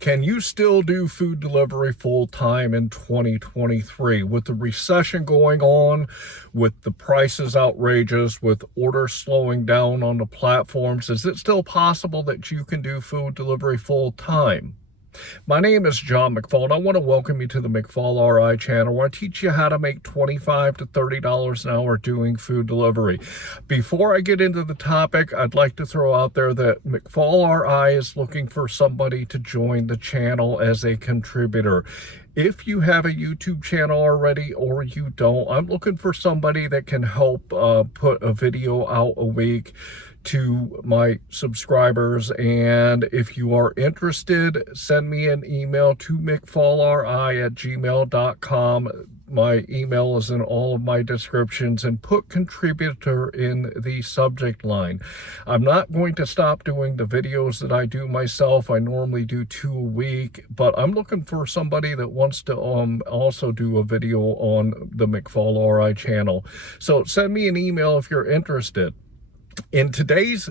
Can you still do food delivery full-time in 2023? With the recession going on, with the prices outrageous, with orders slowing down on the platforms, is it still possible that you can do food delivery full-time? My name is John McFall, and I want to welcome you to the McFallRI channel, where I teach you how to make $25 to $30 an hour doing food delivery. Before I get into the topic, I'd like to throw out there that McFallRI is looking for somebody to join the channel as a contributor. If you have a YouTube channel already or you don't, I'm looking for somebody that can help put a video out a week to my subscribers. And if you are interested, send me an email to mcfallri@gmail.com. My email is in all of my descriptions, and put contributor in the subject line. I'm not going to stop doing the videos that I do myself. I normally do 2 a week, but I'm looking for somebody that wants to also do a video on the McFallRI channel. So send me an email if you're interested. In today's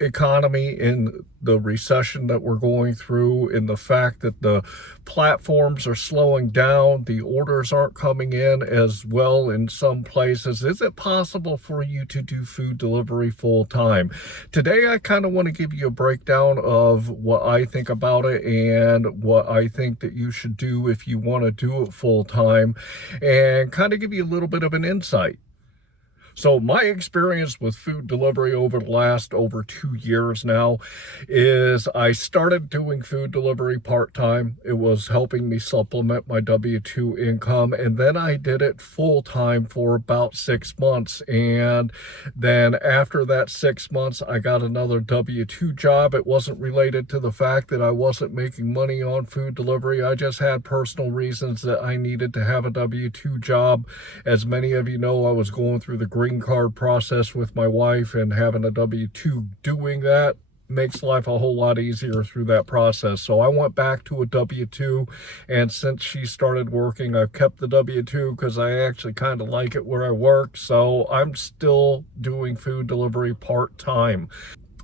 economy, in the recession that we're going through, in the fact that the platforms are slowing down, the orders aren't coming in as well in some places, is it possible for you to do food delivery full time? Today, I kind of want to give you a breakdown of what I think about it and what I think that you should do if you want to do it full time, and kind of give you a little bit of an insight. So my experience with food delivery over the last over 2 years now is I started doing food delivery part-time. It was helping me supplement my W-2 income, and then I did it full-time for about 6 months. And then after that 6 months, I got another W-2 job. It wasn't related to the fact that I wasn't making money on food delivery. I just had personal reasons that I needed to have a W-2 job. As many of you know, I was going through the green card process with my wife, and having a W-2 doing that makes life a whole lot easier through that process. So I went back to a W-2, and since she started working, I've kept the W-2 because I actually kind of like it where I work. So I'm still doing food delivery part-time.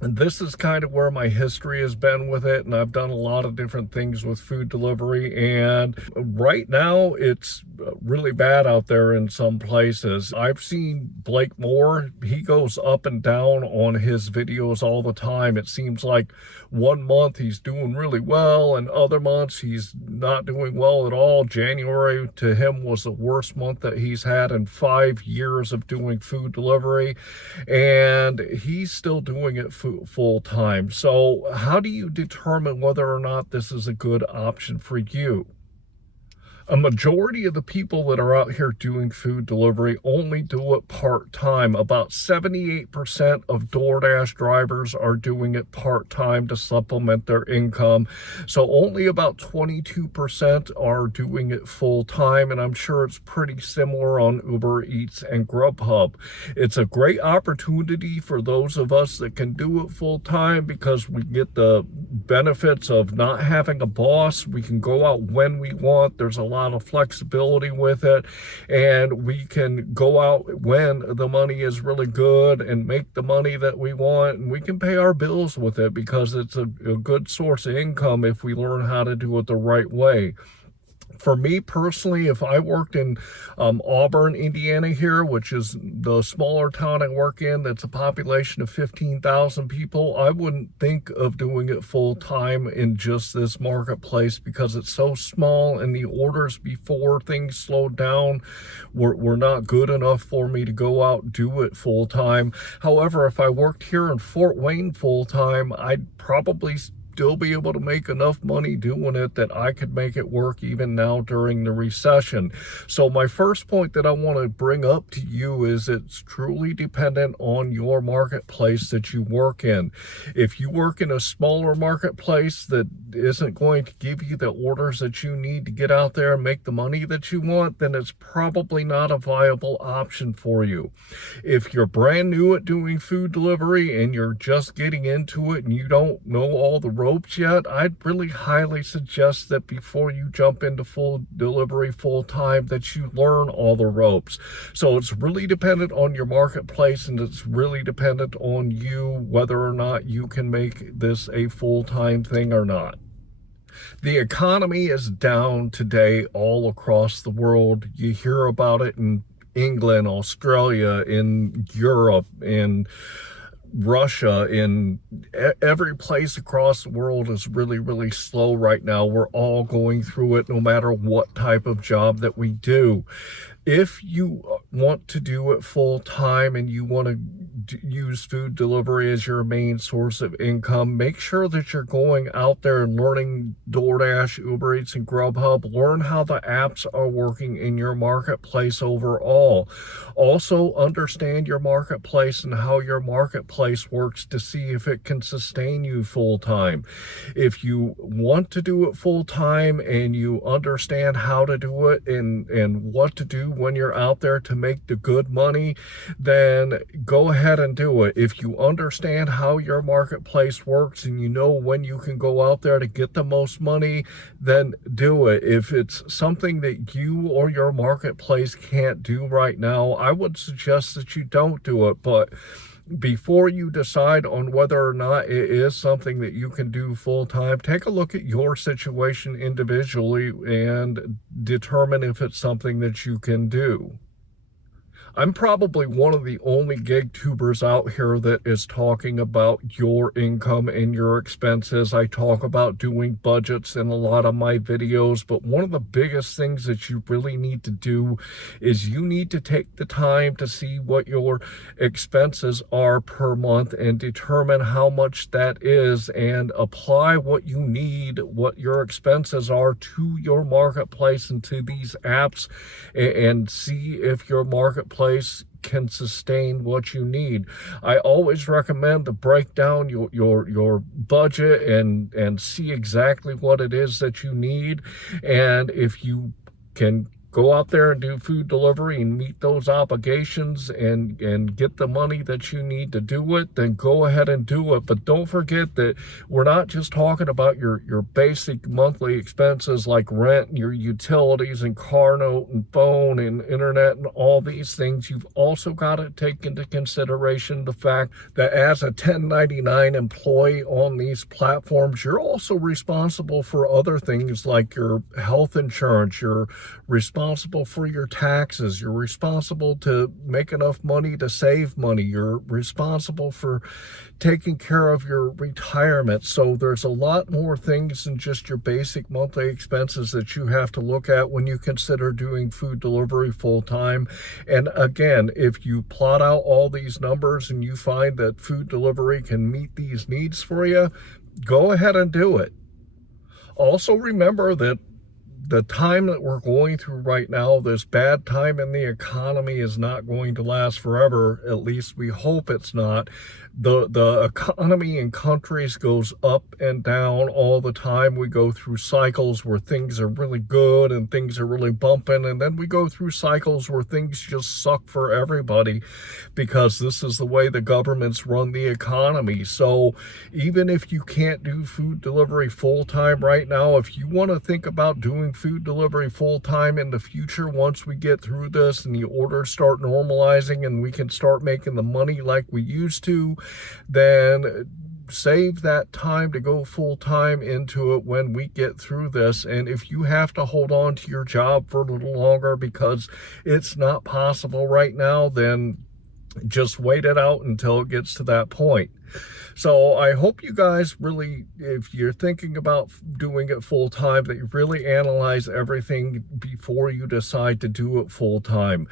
And this is kind of where my history has been with it, and I've done a lot of different things with food delivery, and right now it's really bad out there in some places. I've seen Blake Moore, he goes up and down on his videos all the time. It seems like 1 month he's doing really well, and other months he's not doing well at all. January to him was the worst month that he's had in 5 years of doing food delivery, and he's still doing it full time. So how do you determine whether or not this is a good option for you? A majority of the people that are out here doing food delivery only do it part-time. About 78% of DoorDash drivers are doing it part-time to supplement their income. So only about 22% are doing it full-time, and I'm sure it's pretty similar on Uber Eats and Grubhub. It's a great opportunity for those of us that can do it full-time because we get the benefits of not having a boss. We can go out when we want. There's a lot of flexibility with it, and we can go out when the money is really good and make the money that we want, and we can pay our bills with it because it's a good source of income if we learn how to do it the right way. For me personally, if I worked in Auburn, Indiana here, which is the smaller town I work in, that's a population of 15,000 people, I wouldn't think of doing it full time in just this marketplace because it's so small, and the orders before things slowed down were not good enough for me to go out and do it full time. However, if I worked here in Fort Wayne full time, I'd probably still be able to make enough money doing it that I could make it work even now during the recession. So my first point that I want to bring up to you is it's truly dependent on your marketplace that you work in. If you work in a smaller marketplace that isn't going to give you the orders that you need to get out there and make the money that you want, then it's probably not a viable option for you. If you're brand new at doing food delivery and you're just getting into it and you don't know all the ropes yet, I'd really highly suggest that before you jump into full delivery full time, that you learn all the ropes. So it's really dependent on your marketplace, and it's really dependent on you whether or not you can make this a full-time thing or not. The economy is down today all across the world. You hear about it in England, Australia, in Europe, in Russia, in every place across the world is really, really slow right now. We're all going through it no matter what type of job that we do. If you want to do it full time and you want to use food delivery as your main source of income, make sure that you're going out there and learning DoorDash, Uber Eats, and Grubhub. Learn how the apps are working in your marketplace overall. Also, understand your marketplace and how your marketplace works to see if it can sustain you full time. If you want to do it full time and you understand how to do it and what to do when you're out there to make the good money, then go ahead and do it. If you understand how your marketplace works and you know when you can go out there to get the most money, then do it. If it's something that you or your marketplace can't do right now, I would suggest that you don't do it. But before you decide on whether or not it is something that you can do full-time, take a look at your situation individually and determine if it's something that you can do. I'm probably one of the only gig tubers out here that is talking about your income and your expenses. I talk about doing budgets in a lot of my videos, but one of the biggest things that you really need to do is you need to take the time to see what your expenses are per month and determine how much that is and apply what you need, what your expenses are, to your marketplace and to these apps, and see if your marketplace can sustain what you need. I always recommend to break down your budget and see exactly what it is that you need. And if you can go out there and do food delivery and meet those obligations and get the money that you need to do it, then go ahead and do it. But don't forget that we're not just talking about your basic monthly expenses like rent and your utilities and car note and phone and internet and all these things. You've also got to take into consideration the fact that as a 1099 employee on these platforms, you're also responsible for other things like your health insurance, you're responsible for your taxes, you're responsible to make enough money to save money, you're responsible for taking care of your retirement. So there's a lot more things than just your basic monthly expenses that you have to look at when you consider doing food delivery full time. And again, if you plot out all these numbers and you find that food delivery can meet these needs for you, go ahead and do it. Also remember that the time that we're going through right now, this bad time in the economy, is not going to last forever. At least we hope it's not. The economy in countries goes up and down all the time. We go through cycles where things are really good and things are really bumping, and then we go through cycles where things just suck for everybody, because this is the way the governments run the economy. So even if you can't do food delivery full-time right now, if you want to think about doing food delivery full-time in the future, once we get through this and the orders start normalizing and we can start making the money like we used to, then save that time to go full-time into it when we get through this. And if you have to hold on to your job for a little longer because it's not possible right now, then just wait it out until it gets to that point. So I hope you guys really, if you're thinking about doing it full time, that you really analyze everything before you decide to do it full time.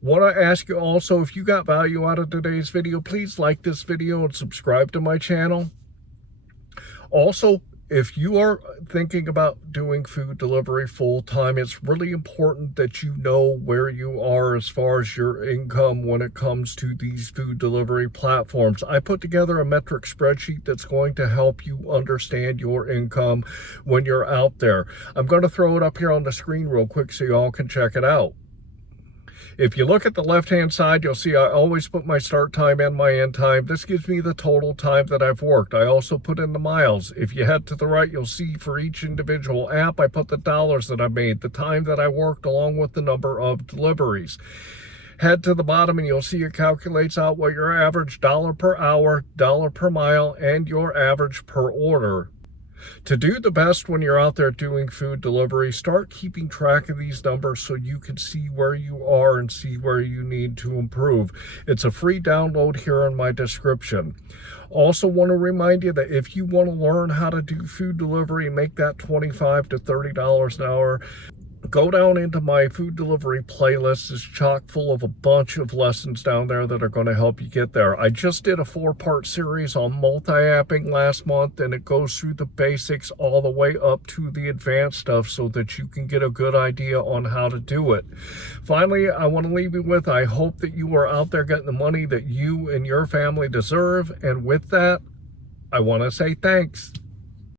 Want to ask you also, if you got value out of today's video, please like this video and subscribe to my channel. Also, if you are thinking about doing food delivery full-time, it's really important that you know where you are as far as your income when it comes to these food delivery platforms. I put together a metric spreadsheet that's going to help you understand your income when you're out there. I'm going to throw it up here on the screen real quick so you all can check it out. If you look at the left-hand side, you'll see I always put my start time and my end time. This gives me the total time that I've worked. I also put in the miles. If you head to the right, you'll see for each individual app, I put the dollars that I made, the time that I worked, along with the number of deliveries. Head to the bottom and you'll see it calculates out what your average dollar per hour, dollar per mile, and your average per order. To do the best when you're out there doing food delivery, start keeping track of these numbers so you can see where you are and see where you need to improve. It's a free download here in my description. Also want to remind you that if you want to learn how to do food delivery, make that $25 to $30 an hour, go down into my food delivery playlist. It's chock full of a bunch of lessons down there that are going to help you get there. I just did a 4-part series on multi-apping last month, and it goes through the basics all the way up to the advanced stuff so that you can get a good idea on how to do it. Finally, I want to leave you with, I hope that you are out there getting the money that you and your family deserve. And with that, I want to say thanks.